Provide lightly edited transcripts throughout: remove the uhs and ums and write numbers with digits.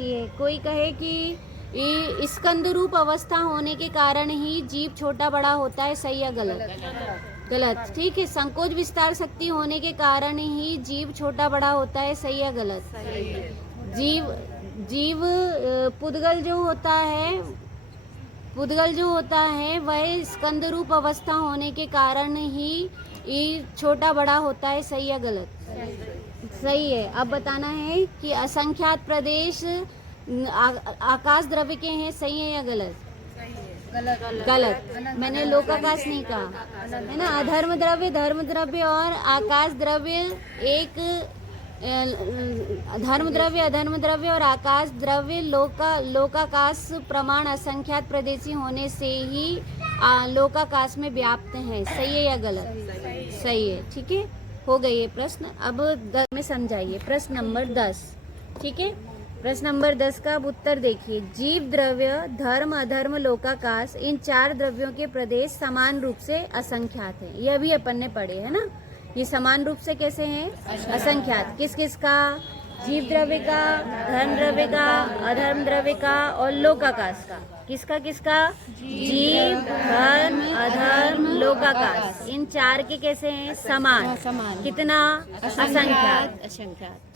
सकती है। कोई कहे कि स्कंद रूप अवस्था होने के कारण ही जीव छोटा बड़ा होता है, सही या गलत? गलत। ठीक है। संकोच विस्तार शक्ति होने के कारण ही जीव छोटा बड़ा होता है, सही या गलत? जीव पुद्गल जो होता है वह स्कंद रूप अवस्था होने के कारण ही छोटा बड़ा होता है, सही या गलत? सही है। अब बताना है कि असंख्यात प्रदेश आकाश द्रव्य के हैं, सही है या गलत? गलत। मैंने लोकाकाश नहीं कहा, है ना। अधर्म द्रव्य, धर्म द्रव्य और आकाश द्रव्य एक धर्म द्रव्य, अधर्म द्रव्य और आकाश द्रव्य लोकाकाश प्रमाण असंख्यात प्रदेशी होने से ही लोकाकाश में व्याप्त हैं, सही है या गलत? सही है। ठीक है, हो गई ये प्रश्न। अब 10 में समझाइए प्रश्न नंबर 10। ठीक है, प्रश्न नंबर 10 का अब उत्तर देखिए। जीव, द्रव्य, धर्म, अधर्म, लोकाकाश, इन 4 द्रव्यों के प्रदेश समान रूप से असंख्यात हैं। यह भी अपन ने पढ़े है ना। ये समान रूप से कैसे हैं? असंख्यात। किस किस का? जीव द्रव्य का, धर्म द्रव्य का, अधर्म द्रव्य का और लोकाकाश का। किसका किसका? जीव, धर्म, अधर्म, लोकाकाश, इन 4 के कैसे हैं? समान। कितना? असंख्यात।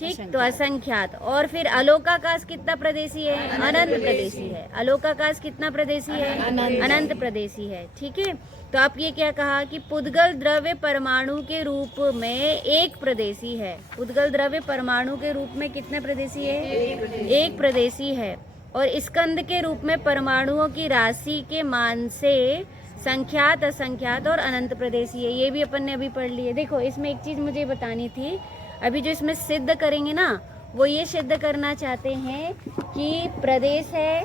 ठीक, तो असंख्यात। और फिर अलोकाकाश कितना प्रदेशी है? अनंत प्रदेशी है। अलोकाकाश कितना प्रदेशी है? अनंत प्रदेशी है। ठीक है, तो आप ये क्या कहा कि पुद्गल द्रव्य परमाणु के रूप में एक प्रदेशी है। पुद्गल द्रव्य परमाणु के रूप में कितने प्रदेशी है? एक प्रदेशी है। और स्कंद के रूप में परमाणुओं की राशि के मान से संख्यात, असंख्यात और अनंत प्रदेशी है। ये भी अपन ने अभी पढ़ लिए। देखो, इसमें एक चीज मुझे बतानी थी। अभी जो इसमें सिद्ध करेंगे ना, वो ये सिद्ध करना चाहते हैं कि प्रदेश है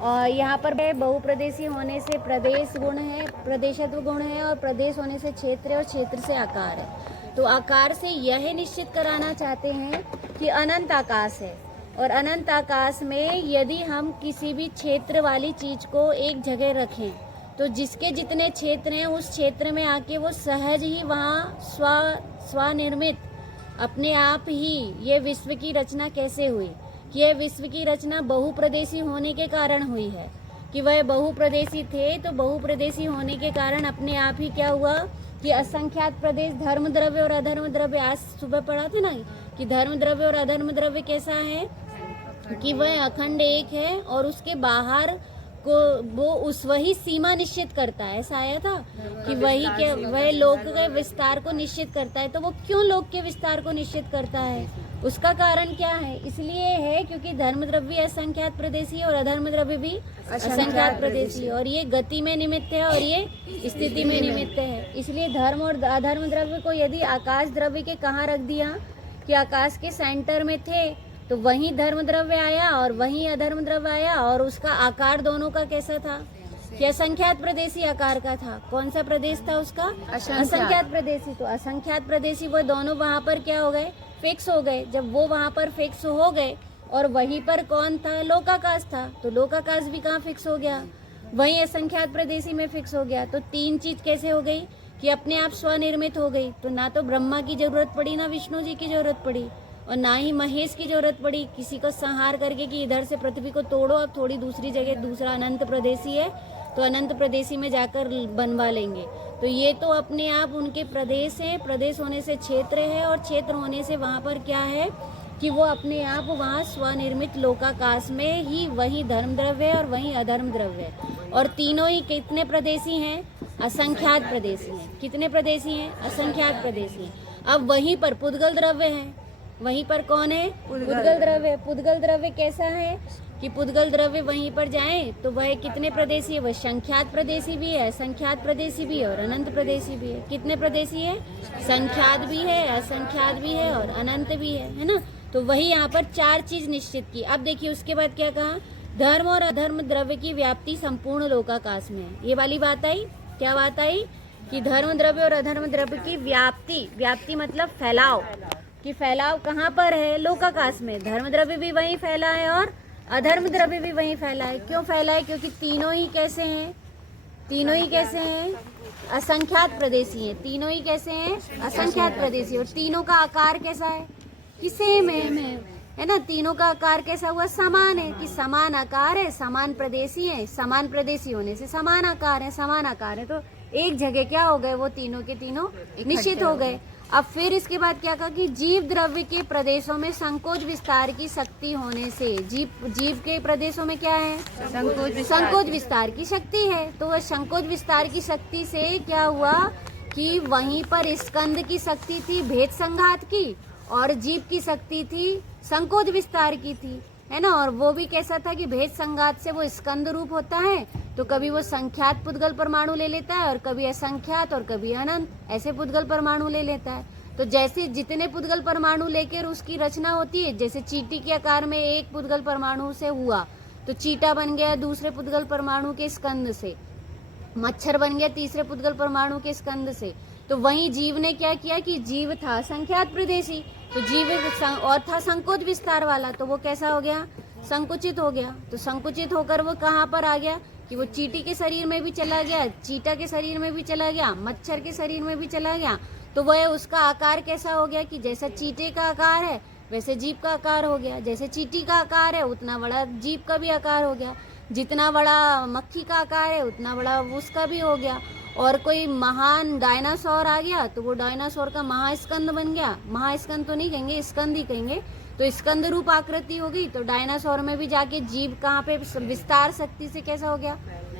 और यहाँ पर बहुप्रदेशी होने से प्रदेश गुण है, प्रदेशत्व गुण है, और प्रदेश होने से क्षेत्र है, और क्षेत्र से आकार है। तो आकार से यह निश्चित कराना चाहते हैं कि अनंत आकाश है। और अनंत आकाश में यदि हम किसी भी क्षेत्र वाली चीज को एक जगह रखें तो जिसके जितने क्षेत्र हैं उस क्षेत्र में आके वो सहज ही वहाँ स्वनिर्मित अपने आप ही ये विश्व की रचना कैसे हुई? कि यह विश्व की रचना बहुप्रदेशी होने के कारण हुई है। कि वह बहुप्रदेशी थे, तो बहुप्रदेशी होने के कारण अपने आप ही क्या हुआ कि असंख्यात प्रदेश, धर्म द्रव्य और अधर्म द्रव्य, आज सुबह पढ़ा था ना कि धर्म द्रव्य और अधर्म द्रव्य कैसा है कि वह अखंड एक है और उसके बाहर को वो वही सीमा निश्चित करता है। ऐसा आया था कि वह लोक के विस्तार को निश्चित करता है। तो वो क्यों लोक के विस्तार को निश्चित करता है? उसका कारण क्या है? इसलिए है क्योंकि धर्म द्रव्य असंख्यात प्रदेशी है और अधर्म द्रव्य भी असंख्यात प्रदेशी है। और ये गति में निमित्त है और ये स्थिति में निमित्त है। इसलिए धर्म और अधर्म द्रव्य को यदि आकाश द्रव्य के कहाँ रख दिया कि आकाश के सेंटर में थे, तो वहीं धर्म द्रव्य आया और वहीं अधर्म द्रव्य आया। और उसका आकार दोनों का कैसा था कि असंख्यात प्रदेशी आकार का था। कौन सा प्रदेश था उसका? असंख्यात प्रदेशी। तो असंख्यात प्रदेशी वो दोनों वहाँ पर क्या हो गए? फिक्स हो गए। जब वो वहाँ पर फिक्स हो गए और वहीं पर कौन था? लोकाकाश था। तो लोकाकाश भी कहाँ फिक्स हो गया? वहीं असंख्यात प्रदेशी में फिक्स हो गया। तो 3 चीज कैसे हो गई कि अपने आप स्वनिर्मित हो गई। तो ना तो ब्रह्मा की जरूरत पड़ी, ना विष्णु जी की जरूरत पड़ी, और ना ही महेश की जरूरत पड़ी किसी को संहार करके कि इधर से पृथ्वी को तोड़ो, अब थोड़ी दूसरी जगह दूसरा अनंत प्रदेशी है तो अनंत प्रदेशी में जाकर बनवा लेंगे। तो ये तो अपने आप उनके प्रदेश है। प्रदेश होने से क्षेत्र है और क्षेत्र होने से वहाँ पर क्या है कि वो अपने आप वहाँ स्वनिर्मित लोकाकाश में ही वही धर्म द्रव्य है और वही अधर्म द्रव्य है। और तीनों ही कितने प्रदेशी हैं? असंख्यात प्रदेशी हैं। कितने प्रदेशी हैं? असंख्यात प्रदेशी हैं। अब वहीं पर पुद्गल द्रव्य है। वहीं पर कौन है? पुद्गल द्रव्य। पुद्गल द्रव्य कैसा है कि पुद्गल द्रव्य वहीं पर जाए तो वह कितने प्रदेशी है? वह संख्यात प्रदेशी भी है, असंख्यात प्रदेशी भी है और अनंत प्रदेशी भी है। कितने प्रदेशी है? संख्यात भी है, असंख्यात भी है और अनंत भी है ना। तो वही यहाँ पर 4 चीज निश्चित की। अब देखिए उसके बाद क्या कहा? धर्म और अधर्म द्रव्य की व्याप्ति संपूर्ण लोकाकाश में है। ये वाली बात आई। क्या बात आई कि धर्म द्रव्य और अधर्म द्रव्य की व्याप्ति मतलब फैलाव, कि फैलाव कहाँ पर है? लोकाकाश में। धर्म द्रव्य भी वहीं फैला है और अधर्म द्रव्य भी वहीं फैला है। क्यों फैला है? क्योंकि तीनों ही कैसे हैं? तीनों ही कैसे हैं? असंख्यात प्रदेशी हैं। तीनों ही कैसे हैं? असंख्यात प्रदेशी। और तीनों का आकार कैसा है? कि सेम है है ना, तीनों का आकार कैसा हुआ, समान है, कि समान आकार है, समान प्रदेशी है, समान प्रदेशी होने से समान आकार है, समान आकार है, तो एक जगह क्या हो गए, वो तीनों के तीनों निश्चित हो गए। अब फिर इसके बाद क्या कहा कि जीव द्रव्य के प्रदेशों में संकोच विस्तार की शक्ति होने से, जीव के प्रदेशों में क्या है, संकोच विस्तार की शक्ति है। तो वह संकोच विस्तार की शक्ति से क्या हुआ कि वहीं पर स्कंद की शक्ति थी भेद संघात की, और जीव की शक्ति थी संकोच विस्तार की थी, है ना। और वो भी कैसा था कि भेद संघात से वो स्कंद रूप होता है, तो कभी वो संख्यात पुद्गल परमाणु ले लेता है और कभी असंख्यात और कभी अनंत, ऐसे पुद्गल परमाणु ले लेता है। तो जैसे जितने पुद्गल परमाणु लेकर उसकी रचना होती है, जैसे चींटी के आकार में एक पुद्गल परमाणु से हुआ तो चींटा बन गया दूसरे पुद्गल परमाणु के स्कंद से, मच्छर बन गया तीसरे पुद्गल परमाणु के स्कंद से। तो वहीं जीव ने क्या किया कि जीव था संख्यात प्रदेशी, तो जीव और था संकोच विस्तार वाला, तो वो कैसा हो गया, संकुचित हो गया। तो संकुचित होकर वो कहाँ पर आ गया कि वो चींटी के शरीर में भी चला गया, चींटा के शरीर में भी चला गया, मच्छर के शरीर में भी चला गया। तो वह उसका आकार कैसा हो गया कि जैसा चींटे का आकार है वैसे जीव का आकार हो गया, जैसे चींटी का आकार है उतना बड़ा जीव का भी आकार हो गया, जितना बड़ा मक्खी का आकार है उतना बड़ा उसका भी हो गया। और कोई महान डायनासोर आ गया तो वो डायनासोर का महास्कंद बन गया, महास्कंद तो नहीं कहेंगे, स्कंद ही कहेंगे, तो स्कंद रूप आकृति हो गई। तो डायनासोर में भी जाके जीव कहाँ पे विस्तार शक्ति से कैसा हो गया,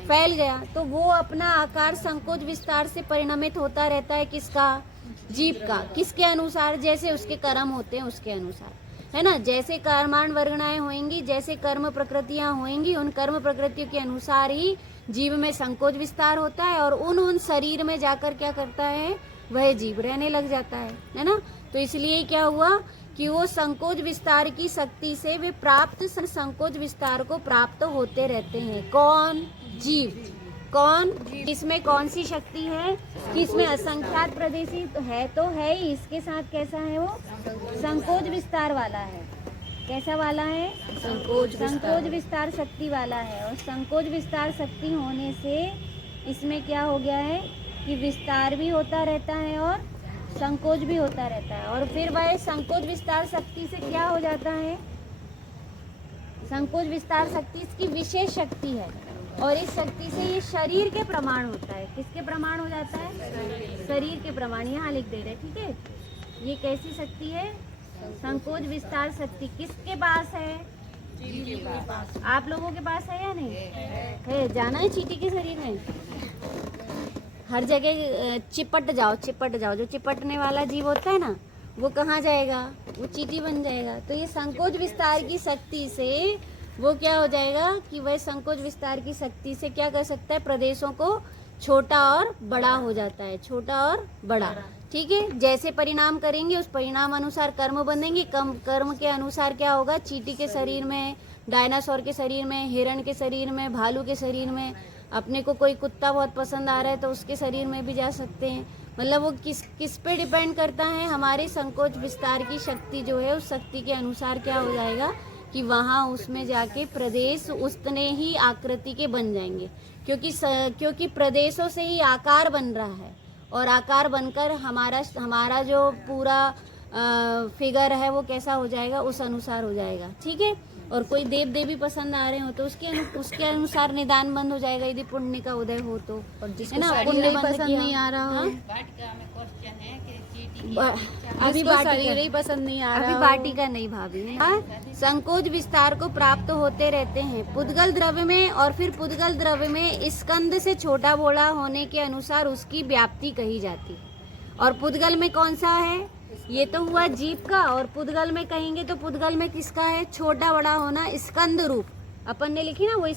फैल गया। तो वो अपना आकार संकोच विस्तार से परिणमित होता रहता है, किसका, जीव का, किसके अनुसार, जैसे उसके कर्म होते हैं उसके अनुसार, है ना। जैसे कर्माण वर्गणाएं होंगी, जैसे कर्म प्रकृतियां होंगी, उन कर्म प्रकृतियों के अनुसार ही जीव में संकोच विस्तार होता है, और उन शरीर में जाकर क्या करता है, वह जीव रहने लग जाता है ना। तो इसलिए क्या हुआ कि वो संकोच विस्तार की शक्ति से वे प्राप्त संकोच विस्तार को प्राप्त होते रहते हैं। कौन, जीव। कौन, इसमें कौन सी शक्ति है कि इसमें असंख्यात प्रदेशी तो है ही, इसके साथ कैसा है, वो संकोच विस्तार वाला है। कैसा वाला है, संकोच विस्तार शक्ति वाला है। और संकोच विस्तार शक्ति होने से इसमें क्या हो गया है कि विस्तार भी होता रहता है और संकोच भी होता रहता है। और फिर वह संकोच विस्तार शक्ति से क्या हो जाता है, संकोच विस्तार शक्ति इसकी विशेष शक्ति है, और इस शक्ति से ये शरीर के प्रमाण होता है। किसके प्रमाण हो जाता है, शरीर के प्रमाण, यहाँ लिख दे रहे, ठीक है। ये कैसी शक्ति है, संकोच विस्तार शक्ति किसके पास है, आप लोगों के पास है या नहीं है? जाना है चींटी के शरीर में, हर जगह चिपट जाओ, जो चिपटने वाला जीव होता है ना, वो कहाँ जाएगा, वो चींटी बन जाएगा। तो ये संकोच विस्तार की शक्ति से वो क्या हो जाएगा कि वह संकोच विस्तार की शक्ति से क्या कर सकता है, प्रदेशों को छोटा और बड़ा हो जाता है, छोटा और बड़ा, ठीक है। जैसे परिणाम करेंगे उस परिणाम अनुसार कर्म बनेंगे, कर्म के अनुसार क्या होगा, चींटी के शरीर में, डायनासोर के शरीर में, हिरण के शरीर में, भालू के शरीर में, अपने को कोई कुत्ता बहुत पसंद आ रहा है तो उसके शरीर में भी जा सकते हैं। मतलब वो किस पे डिपेंड करता है, हमारे संकोच विस्तार की शक्ति जो है उस शक्ति के अनुसार क्या हो जाएगा कि वहाँ उसमें जाके प्रदेश उतने ही आकृति के बन जाएंगे, क्योंकि प्रदेशों से ही आकार बन रहा है, और आकार बनकर हमारा जो पूरा फिगर है वो कैसा हो जाएगा, उस अनुसार हो जाएगा, ठीक है। और कोई देव देवी पसंद आ रहे हो तो उसके अनुसार निदान बंद हो जाएगा, यदि पुण्य का उदय हो तो, है ना। पुण्य पसंद नहीं आ रहा हो, अभी शरीर ही पसंद नहीं आ रहा, अभी बाटी का नहीं भाभी। संकोच विस्तार को प्राप्त होते रहते हैं पुद्गल द्रव्य में, और फिर पुद्गल द्रव्य में स्कंद से छोटा बड़ा होने के अनुसार उसकी व्याप्ति कही जाती। और पुद्गल में कौन सा है, ये तो हुआ जीव का, और पुद्गल में कहेंगे तो पुद्गल में किसका है, छोटा बड़ा होना, स्कंद रूप, अपन ने लिखी ना वो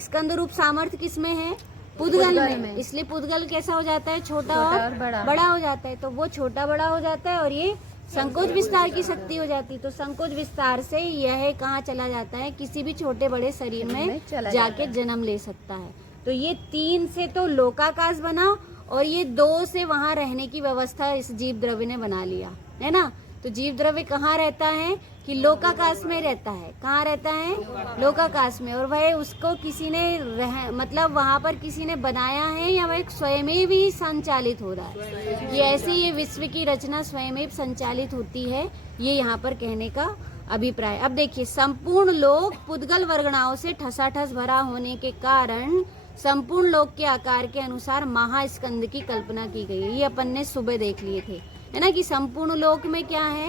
स्कंद रूप सामर्थ्य किसमें है, पुद्गल में। इसलिए पुद्गल कैसा हो जाता है, छोटा और बड़ा हो जाता है, तो वो छोटा बड़ा हो जाता है और ये संकोच विस्तार की शक्ति हो जाती है। तो संकोच विस्तार से यह कहाँ चला जाता है, किसी भी छोटे बड़े शरीर में जाके जन्म ले सकता है। तो ये 3 से तो लोकाकाश बना, और ये 2 से वहां रहने की व्यवस्था इस जीव द्रव्य ने बना लिया, है ना। तो जीव द्रव्य कहाँ रहता है कि लोकाकाश में रहता है, कहाँ रहता है, लोकाकाश में। और वह उसको किसी ने मतलब वहां पर किसी ने बनाया है, या वह स्वयं ही संचालित हो रहा है, कि ऐसी ये विश्व की रचना स्वयं संचालित होती है, ये यहाँ पर कहने का अभिप्राय। अब देखिए, संपूर्ण लोक पुद्गल वर्गणाओं से ठसाठस भरा होने के कारण संपूर्ण लोक के आकार के अनुसार महास्कंद की कल्पना की गई है। ये अपन ने सुबह देख लिए थे, है ना, कि संपूर्ण लोक में क्या है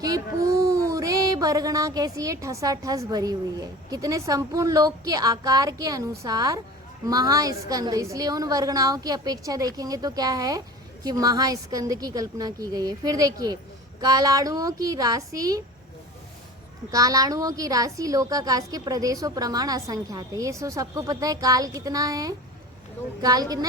कि पूरे वर्गणा कैसी है, ठसाठस भरी हुई है। कितने? संपूर्ण लोक के आकार के अनुसार महास्कंद, इसलिए उन वर्गणाओं की अपेक्षा देखेंगे तो क्या है कि महास्कंद की कल्पना की गई है। फिर देखिए, कालाणुओं की राशि लोकाकाश के प्रदेशों प्रमाण असंख्यात है। ये तो सबको पता है। काल कितना है?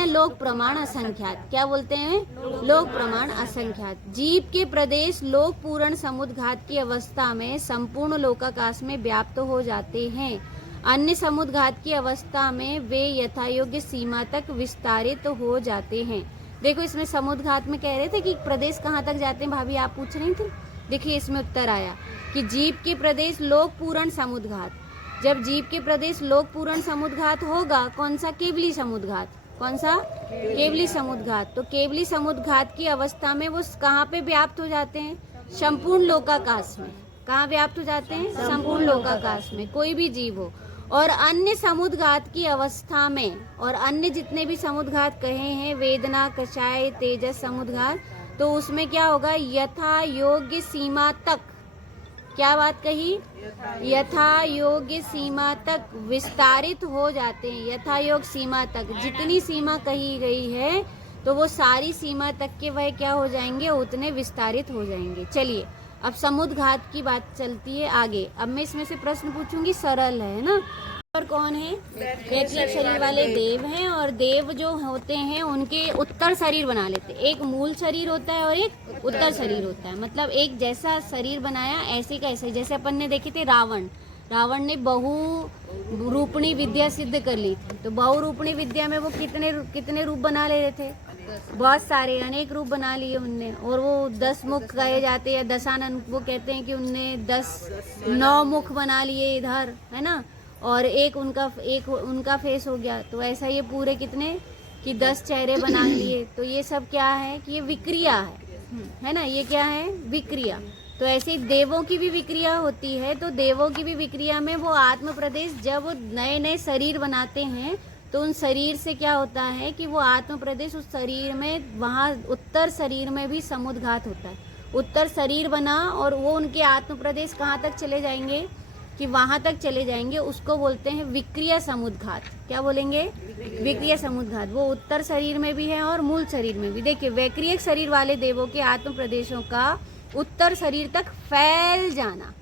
लोक प्रमाण असंख्यात। क्या बोलते हैं? लोक प्रमाण असंख्यात। जीव के प्रदेश लोक पूर्ण समुद्घात की अवस्था में संपूर्ण लोकाकाश में व्याप्त हो जाते हैं। अन्य समुद्घात की अवस्था में वे यथायोग्य सीमा तक विस्तारित हो जाते हैं। देखो, इसमें समुद्घात में कह रहे थे कि प्रदेश कहाँ तक जाते हैं, भाभी आप पूछ रही थी। देखिए, इसमें उत्तर आया कि जीव के प्रदेश लोक पूर्ण समुद्घात। जब जीव के प्रदेश लोक पूर्ण समुद्घात होगा, कौन सा? केवली समुद्घात। कौन सा? केवली समुद्घात। तो केवली समुद्घात की अवस्था में वो कहाँ पे व्याप्त हो जाते हैं? संपूर्ण लोकाकाश में। कहाँ व्याप्त हो जाते हैं? संपूर्ण लोकाकाश में, कोई भी जीव हो। और अन्य समुद्घात की अवस्था में, और अन्य जितने भी समुद्घात कहे हैं, वेदना, कषाय, तेजस समुद्घात, तो उसमें क्या होगा? यथा योग्य सीमा तक। क्या बात कही? यथा योग्य सीमा तक विस्तारित हो जाते हैं। यथा योग सीमा तक, जितनी सीमा कही गई है तो वो सारी सीमा तक के वह क्या हो जाएंगे? उतने विस्तारित हो जाएंगे। चलिए, अब समुद्घात की बात चलती है आगे। अब मैं इसमें से प्रश्न पूछूंगी, सरल है ना। और कौन है? वैक्रिक शरीर वाले देव हैं, और देव जो होते हैं उनके उत्तर शरीर बना लेते हैं। एक मूल शरीर होता है और एक उत्तर शरीर होता है। मतलब एक जैसा शरीर बनाया, ऐसे का ऐसे। जैसे अपन ने देखे थे रावण ने बहुरूपणी विद्या सिद्ध कर ली थी। तो बहुरूपणी विद्या में वो कितने रूप बना ले रहे थे? बहुत सारे, अनेक रूप बना लिए उनने। और वो 10 मुख कहे जाते हैं, दशानन वो कहते हैं कि उनने 9 मुख बना लिए इधर, है ना। और एक उनका फेस हो गया। तो ऐसा ये पूरे कितने कि 10 चेहरे बना लिए। तो ये सब क्या है कि ये विक्रिया है ना। ये क्या है? विक्रिया। तो ऐसे देवों की भी विक्रिया होती है। तो देवों की भी विक्रिया में वो आत्म प्रदेश, जब वो नए नए शरीर बनाते हैं तो उन शरीर से क्या होता है कि वो आत्म प्रदेश उस शरीर में, वहाँ उत्तर शरीर में भी समुद्घात होता है। उत्तर शरीर बना और वो उनके आत्म प्रदेश कहाँ तक चले जाएंगे कि वहां तक चले जाएंगे। उसको बोलते हैं विक्रिया समुद्घात। क्या बोलेंगे? विक्रिया समुद्घात। वो उत्तर शरीर में भी है और मूल शरीर में भी। देखिए, वैक्रियक शरीर वाले देवों के आत्म प्रदेशों का उत्तर शरीर तक फैल जाना।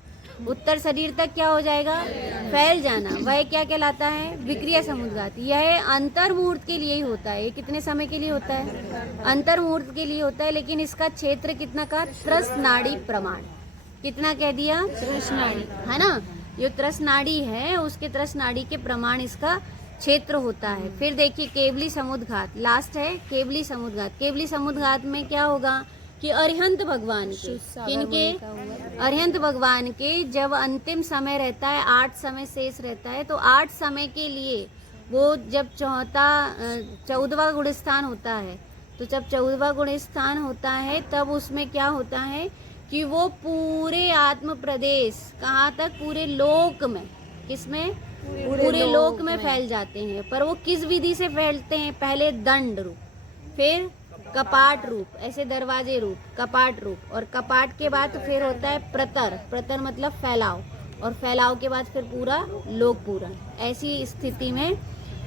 उत्तर शरीर तक क्या हो जाएगा? फैल जाना। वह क्या कहलाता है? विक्रिया समुद्घात। यह अंतर मुहूर्त के लिए ही होता है। ये कितने समय के लिए होता है? अंतर मुहूर्त के लिए होता है। लेकिन इसका क्षेत्र कितना का? त्रस नाड़ी प्रमाण। कितना कह दिया? त्रस नाड़ी, है ना। ये त्रस नाड़ी है, उसके त्रस नाड़ी के प्रमाण इसका क्षेत्र होता है। फिर देखिए, केवली समुद्घात लास्ट है। केवली समुद्घात। केवली समुद्घात में क्या होगा कि अरिहंत भगवान के, किनके? अरिहंत भगवान के जब अंतिम समय रहता है, 8 समय शेष रहता है, तो 8 समय के लिए वो जब 14वां गुण स्थान होता है, तो जब 14वां गुण स्थान होता है तब उसमें क्या होता है कि वो पूरे आत्म प्रदेश कहाँ तक? पूरे लोक में। किसमें? पूरे लोक में फैल जाते हैं। पर वो किस विधि से फैलते हैं? पहले दंड रूप, फिर कपाट रूप, ऐसे दरवाजे रूप, कपाट रूप, और कपाट के बाद फिर होता है प्रतर मतलब फैलाव, और फैलाव के बाद फिर पूरा लोक पूरण। ऐसी स्थिति में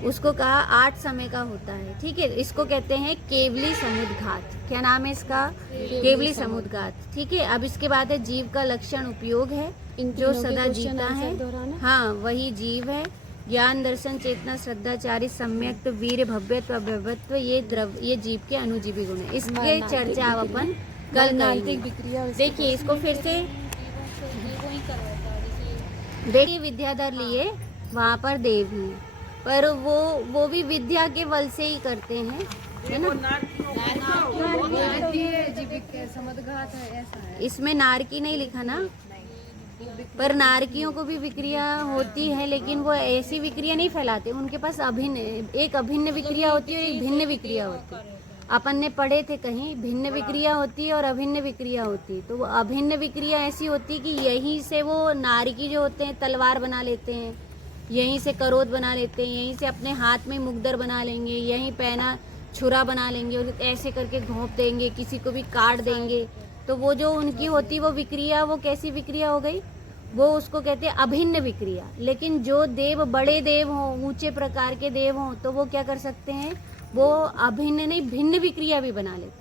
उसको कहा 8 समय का होता है। ठीक है, इसको कहते हैं केवली समुद्घात। क्या नाम है इसका? केवली समुद्घात। ठीक है, अब इसके बाद है जीव का लक्षण उपयोग है, जो सदा जीता है। हाँ, वही जीव है। ज्ञान, दर्शन, चेतना, श्रद्धाचारी, सम्यक्त, वीर, भव्यत्व, अभव्यत्व, ये जीव के अनुजीवी गुण है। इसके चर्चा अपन कल करेंगे। देखिए, इसको फिर से देखिए, विद्याधर लिए वहाँ पर देव हैं, पर वो भी विद्या के बल से ही करते हैं, है ना। इसमें नारकी नहीं लिखा ना, पर नारकियों को भी विक्रिया होती है, लेकिन वो ऐसी विक्रिया नहीं फैलाते। उनके पास एक अभिन्न विक्रिया होती है और एक भिन्न विक्रिया होती है। अपन ने पढ़े थे कहीं, भिन्न विक्रिया होती है और अभिन्न विक्रिया होती है। तो वो अभिन्न विक्रिया ऐसी होती है कि यहीं से वो नारिकी जो होते हैं तलवार बना लेते हैं, यहीं से करोत बना लेते हैं, यहीं से अपने हाथ में मुकद्दर बना लेंगे, यहीं पैना छुरा बना लेंगे और ऐसे करके घोंप देंगे, किसी को भी काट देंगे। तो वो जो उनकी होती वो विक्रिया, वो कैसी विक्रिया हो गई? वो उसको कहते हैं अभिन्न विक्रिया। लेकिन जो देव बड़े देव हों, ऊंचे प्रकार के देव हों, तो वो क्या कर सकते हैं? वो अभिन्न नहीं भिन्न विक्रिया भी बना लेते।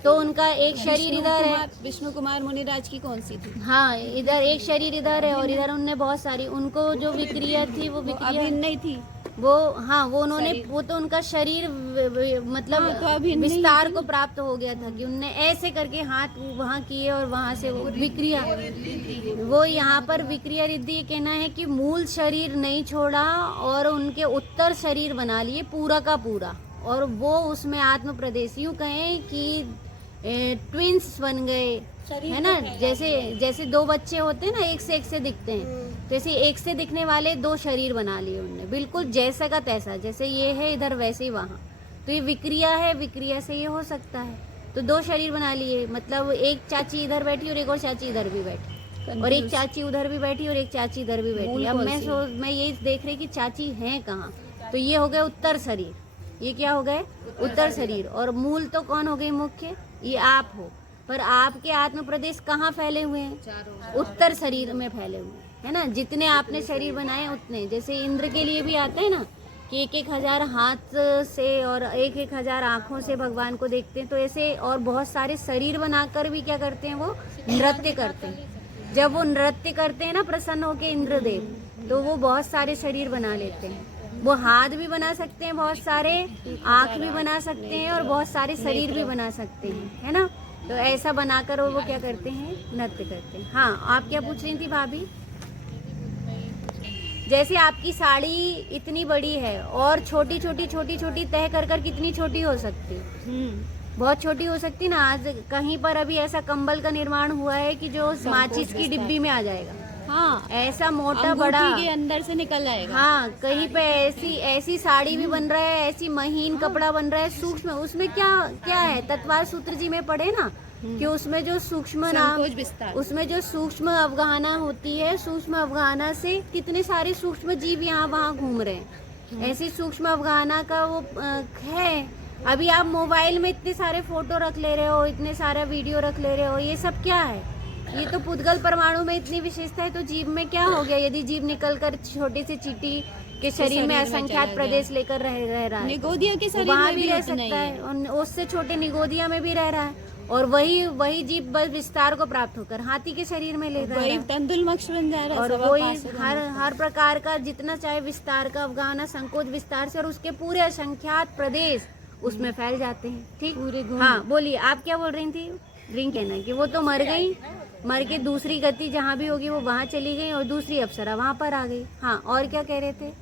तो उनका एक शरीर इधर है, विष्णु कुमार मुनिराज की कौन सी थी? हाँ, इधर एक शरीर इधर है और इधर उनने बहुत सारी, उनको जो विक्रिया थी वो विक्रिया अभिन्न नहीं थी वो, हाँ, वो उन्होंने, वो तो उनका शरीर मतलब तो विस्तार को प्राप्त हो गया था कि उनने ऐसे करके हाथ वहाँ किए और वहाँ से वो विक्रिया, वो यहाँ पर विक्रिया रिद्धि ये कहना है कि मूल शरीर नहीं छोड़ा और उनके उत्तर शरीर बना लिए पूरा का पूरा, और वो उसमें आत्म प्रदेश यूं कहें कि ट्विंस बन गए, है ना। जैसे दो बच्चे होते हैं ना, एक से दिखते हैं, जैसे एक से दिखने वाले दो शरीर बना लिए उनने, बिल्कुल जैसा का तैसा, जैसे ये है इधर वैसे ही वहाँ। तो ये विक्रिया है, विक्रिया से ये हो सकता है। तो दो शरीर बना लिए, मतलब एक चाची इधर बैठी और एक और चाची इधर भी बैठी, और एक चाची उधर भी बैठी और एक चाची इधर भी बैठी। अब मैं ये देख रही कि चाची है कहाँ, तो ये हो गए उत्तर शरीर, ये क्या हो गए? उत्तर शरीर। और मूल तो कौन हो गई? मुख्य, ये आप हो। पर आपके आत्म प्रदेश कहाँ फैले हुए हैं? उत्तर शरीर में फैले हुए हैं, है ना। जितने आपने शरीर बनाए उतने, जैसे इंद्र के लिए भी आता है ना कि 1,000 हाथ से और 1,000 आँखों से भगवान को देखते हैं। तो ऐसे और बहुत सारे शरीर बनाकर भी क्या करते हैं? वो नृत्य करते हैं। जब वो नृत्य करते हैं ना प्रसन्न होके इंद्रदेव, तो वो बहुत सारे शरीर बना लेते हैं। वो हाथ भी बना सकते हैं, बहुत सारे आँख भी बना सकते हैं और बहुत सारे शरीर भी बना सकते हैं, है ना। तो ऐसा बनाकर वो क्या करते हैं? नृत्य करते हैं। हाँ, आप क्या पूछ रही थी भाभी? जैसे आपकी साड़ी इतनी बड़ी है और छोटी छोटी तह कर कितनी छोटी हो सकती है? बहुत छोटी हो सकती ना। आज कहीं पर अभी ऐसा कंबल का निर्माण हुआ है कि जो माचिस की डिब्बी में आ जाएगा। हाँ, ऐसा मोटा बड़ा के अंदर से निकल जाएगा। हाँ, कहीं पे ऐसी साड़ी भी बन रहा है, ऐसी महीन कपड़ा बन रहा है सूक्ष्म। उसमें क्या है? तत्वार सूत्र जी में पढ़े ना कि उसमें जो सूक्ष्म नाम, उसमें जो सूक्ष्म अवगाहना होती है, सूक्ष्म अवगाहना से कितने सारे सूक्ष्म जीव यहाँ वहाँ घूम रहे हैं। ऐसी सूक्ष्म अवगाहना का वो है। अभी आप मोबाइल में इतने सारे फोटो रख ले रहे हो, इतने सारा वीडियो रख ले रहे हो, ये सब क्या है? ये तो पुद्गल परमाणु में इतनी विशेषता है, तो जीव में क्या हो गया? यदि जीव निकलकर छोटे से चींटी के शरीर में असंख्यात प्रदेश लेकर रह रहा है, निगोदिया के शरीर वहाँ में भी रह सकता है, उससे छोटे निगोदिया में भी रह रहा है, और वही जीव बस विस्तार को प्राप्त होकर हाथी के शरीर में ले रहा है, तंदुलमक्ष बन जा रहा है। और वही हर प्रकार का जितना चाहे विस्तार का अवगाहना संकोच विस्तार से, और उसके पूरे असंख्यात प्रदेश उसमें फैल जाते हैं। ठीक, पूरे। हाँ, बोलिए, आप क्या बोल रही थी? ड्रिंक कहना कि वो तो मर गई, मर के दूसरी गति जहाँ भी होगी वो वहाँ चली गई और दूसरी अप्सरा वहाँ पर आ गई। हाँ, और क्या कह रहे थे?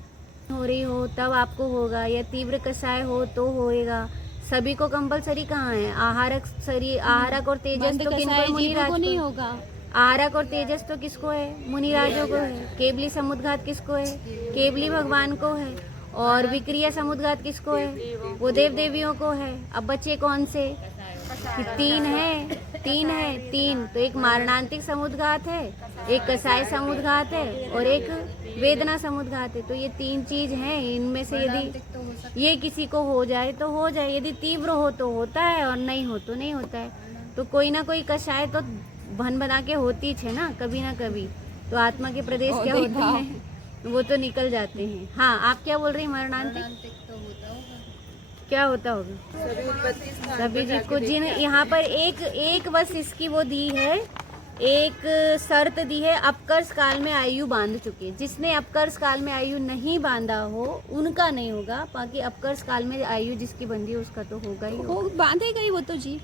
हो रही हो तब आपको होगा, या तीव्र कषाय हो तो होएगा। सभी को कंपलसरी कहाँ है? आहारक और तेजस तो किनको? मुनिराज को नहीं होगा। आहारक और तेजस तो किसको है? मुनिराजों को है। केवली समुद्घात किसको है? केवली भगवान को है। और विक्रिया समुद्घात किसको है? वो देव देवियों को है। अब बचे कौन से? तीन है। तो एक मारणांतिक समुद्घात है, एक कसाय समुद्घात है और एक वेदना समुद्घात है। तो ये तीन चीज हैं। इनमें से यदि ये किसी को हो जाए तो हो जाए, यदि तीव्र हो तो होता है और नहीं हो तो नहीं होता है। तो कोई ना कोई कषाय तो भन बना के होती है ना, कभी ना कभी। तो आत्मा के प्रदेश क्या होते हैं? वो तो निकल जाते हैं। हाँ, आप क्या बोल रही हैं? मरणांतिक क्या होता होगा? सभी जीव को जिन यहाँ पर एक बस इसकी वो दी है, एक शर्त दी है, अपकर्ष काल में आयु बांध चुके। जिसने अपकर्ष काल में आयु नहीं बांधा हो उनका नहीं होगा, बाकी अपकर्ष काल में आयु जिसकी बंधी है उसका तो होगा ही। वो बांधेगा ही, वो तो जी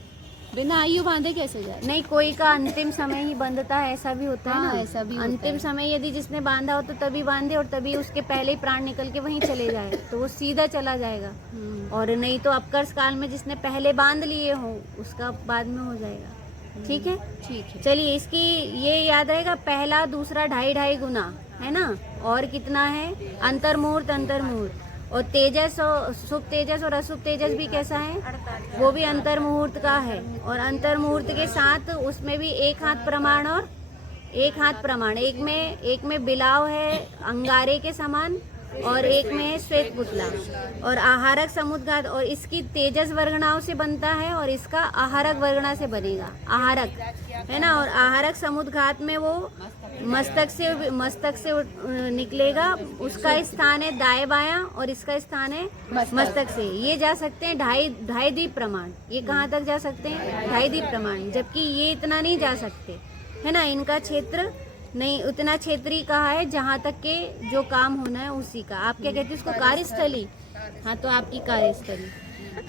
बिना आयु बांधे कैसे जाए? नहीं, कोई का अंतिम समय ही बंधता है, ऐसा भी होता है ना। ऐसा भी अंतिम समय यदि जिसने बांधा हो तो तभी बांधे, और तभी उसके पहले ही प्राण निकल के वहीं चले जाए तो वो सीधा चला जाएगा। और नहीं तो अपकर्ष काल में जिसने पहले बांध लिए हो उसका बाद में हो जाएगा। ठीक है, ठीक है। चलिए, इसकी ये याद रहेगा, पहला दूसरा 2.5 गुना है ना। और कितना है? अंतर्मुहूर्त, और तेजस और शुभ तेजस और अशुभ तेजस भी कैसा है, वो भी अंतर मुहूर्त का है। और अंतर मुहूर्त के साथ उसमें भी एक हाथ प्रमाण और एक हाथ प्रमाण, एक में बिलाव है अंगारे के समान और एक में है श्वेत पुतला। और आहारक समुद्घात, और इसकी तेजस वर्गणाओं से बनता है और इसका आहारक वर्गणा से बनेगा, आहारक है ना। और आहारक समुद्घात में वो मस्तक से निकलेगा, उसका स्थान है दाएं बायां और इसका स्थान है मस्तक से। ये जा सकते हैं ढाई द्वीप प्रमाण, ये कहाँ तक जा सकते हैं, ढाई द्वीप प्रमाण, जबकि ये इतना नहीं जा सकते है ना। इनका क्षेत्र नहीं, उतना क्षेत्रीय कहा है जहाँ तक के जो काम होना है उसी का। आप क्या कहते हैं उसको, कार्यस्थली, हाँ तो आपकी कार्यस्थली,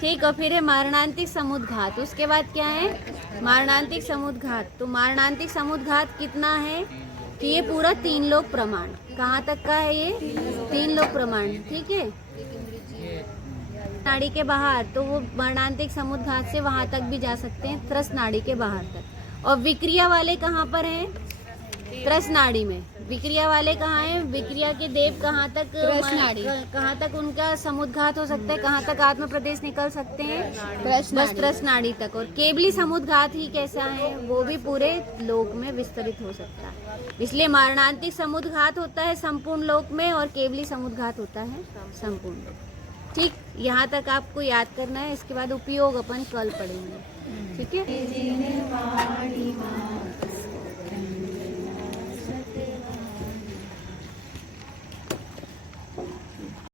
ठीक। और फिर है मारणांतिक समुद्घात, उसके बाद क्या है मारणांतिक समुद्घात। तो मारणांतिक समुद्घात कितना है कि ये पूरा 3 लोक प्रमाण, कहाँ तक का है ये 3 लोक प्रमाण, ठीक है। नाड़ी के बाहर, तो वो मारणांतिक समुद्घात से वहां तक भी जा सकते हैं, त्रस नाड़ी के बाहर तक। और विक्रिया वाले कहाँ पर हैं, त्रस नाड़ी में। विक्रिया वाले कहाँ हैं, विक्रिया के देव कहाँ तक, कहाँ तक उनका समुद्घात हो सकता है, कहाँ तक आत्म प्रदेश निकल सकते हैं, बस त्रस नाड़ी तक। और केवली समुद्घात ही कैसा है, वो भी पूरे लोक में विस्तरित हो सकता है। इसलिए मारणांतिक समुद्घात होता है संपूर्ण लोक में और केवली समुद्घात होता है संपूर्ण लोक, ठीक। यहाँ तक आपको याद करना है, इसके बाद उपयोग अपन कल पढ़ेंगे, ठीक है।